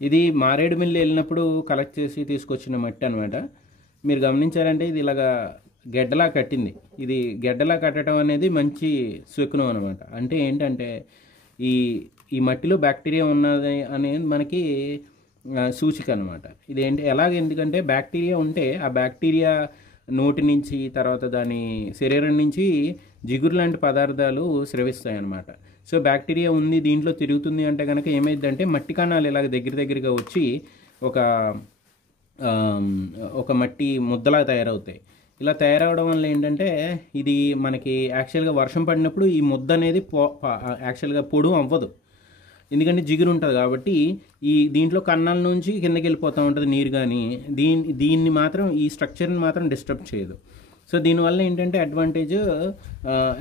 ఇది మారేడుమిల్లి వెళ్ళినప్పుడు కలెక్ట్ చేసి తీసుకొచ్చిన మట్టి అనమాట. మీరు గమనించారంటే ఇది ఇలాగా గెడ్డలా కట్టింది. ఇది గెడ్డలా కట్టడం అనేది మంచి శకునం అనమాట. అంటే ఏంటంటే ఈ ఈ మట్టిలో బ్యాక్టీరియా ఉన్నది అనేది మనకి సూచిక అనమాట. ఇది ఏంటి ఎందుకంటే బ్యాక్టీరియా ఉంటే ఆ బ్యాక్టీరియా నోటి నుంచి తర్వాత దాని శరీరం నుంచి జిగురు లాంటి పదార్థాలు స్రవిస్తాయి అన్నమాట. సో బ్యాక్టీరియా ఉంది దీంట్లో తిరుగుతుంది అంటే కనుక ఏమైందంటే మట్టి కణాలు ఇలాగ దగ్గరగా వచ్చి ఒక ఒక మట్టి ముద్దలా తయారవుతాయి. ఇలా తయారవడం వల్ల ఏంటంటే ఇది మనకి యాక్చువల్గా వర్షం పడినప్పుడు ఈ ముద్ద అనేది యాక్చువల్గా పొడు అవ్వదు, ఎందుకంటే జిగురు ఉంటుంది కాబట్టి. ఈ దీంట్లో కన్నాల నుంచి కిందకి వెళ్ళిపోతూ ఉంటుంది నీరు, కానీ దీన్ని మాత్రం ఈ స్ట్రక్చర్ని మాత్రం డిస్టర్బ్ చేయదు. సో దీనివల్ల ఏంటంటే అడ్వాంటేజ్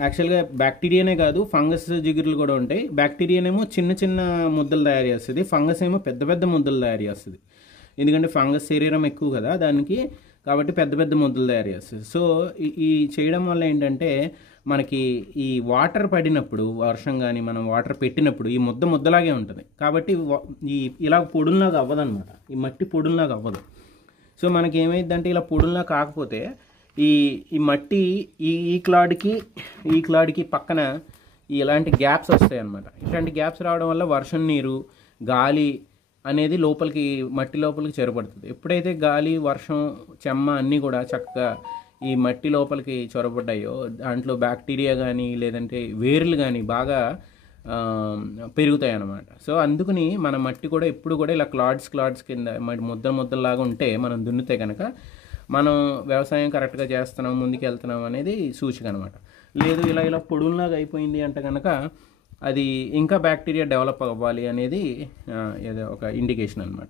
యాక్చువల్గా బ్యాక్టీరియానే కాదు ఫంగస్ జిగురులు కూడా ఉంటాయి. బ్యాక్టీరియానేమో చిన్న చిన్న ముద్దలు తయారు చేస్తుంది, ఫంగస్ ఏమో పెద్ద పెద్ద ముద్దలు తయారు చేస్తుంది. ఎందుకంటే ఫంగస్ శరీరం ఎక్కువ కదా దానికి, కాబట్టి పెద్ద పెద్ద ముద్దలు తయారు చేస్తుంది. సో ఈ చేయడం వల్ల ఏంటంటే మనకి ఈ వాటర్ పడినప్పుడు వర్షం కానీ మనం వాటర్ పెట్టినప్పుడు ఈ ముద్దలాగే ఉంటుంది కాబట్టి ఇలా పొడుల్లాగా అవ్వదన్నమాట. ఈ మట్టి పొడుల్లాగా అవ్వదు. సో మనకి ఏమైందంటే ఇలా పొడుల్లా కాకపోతే ఈ మట్టి ఈ క్లాడ్కి పక్కన ఇలాంటి గ్యాప్స్ వస్తాయి అన్నమాట. ఇట్లాంటి గ్యాప్స్ రావడం వల్ల వర్షం నీరు గాలి అనేది మట్టి లోపలికి చొరబడుతుంది. ఎప్పుడైతే గాలి వర్షం చెమ్మ అన్నీ కూడా చక్కగా ఈ మట్టి లోపలికి చొరబడ్డాయో దాంట్లో బ్యాక్టీరియా కానీ లేదంటే వేర్లు కానీ బాగా పెరుగుతాయి అన్నమాట. సో అందుకని మన మట్టి కూడా ఎప్పుడు కూడా ఇలా క్లాడ్స్ కింద ముద్దలాగా ఉంటే మనం దున్నితే కనుక మనం వ్యవసాయం కరెక్ట్గా చేస్తున్నాం ముందుకు వెళ్తున్నాం అనేది సూచిక అనమాట. లేదు ఇలా పొడుల్లాగా అయిపోయింది అంటే కనుక అది ఇంకా బ్యాక్టీరియా డెవలప్ అవ్వాలి అనేది ఏదో ఒక ఇండికేషన్ అనమాట.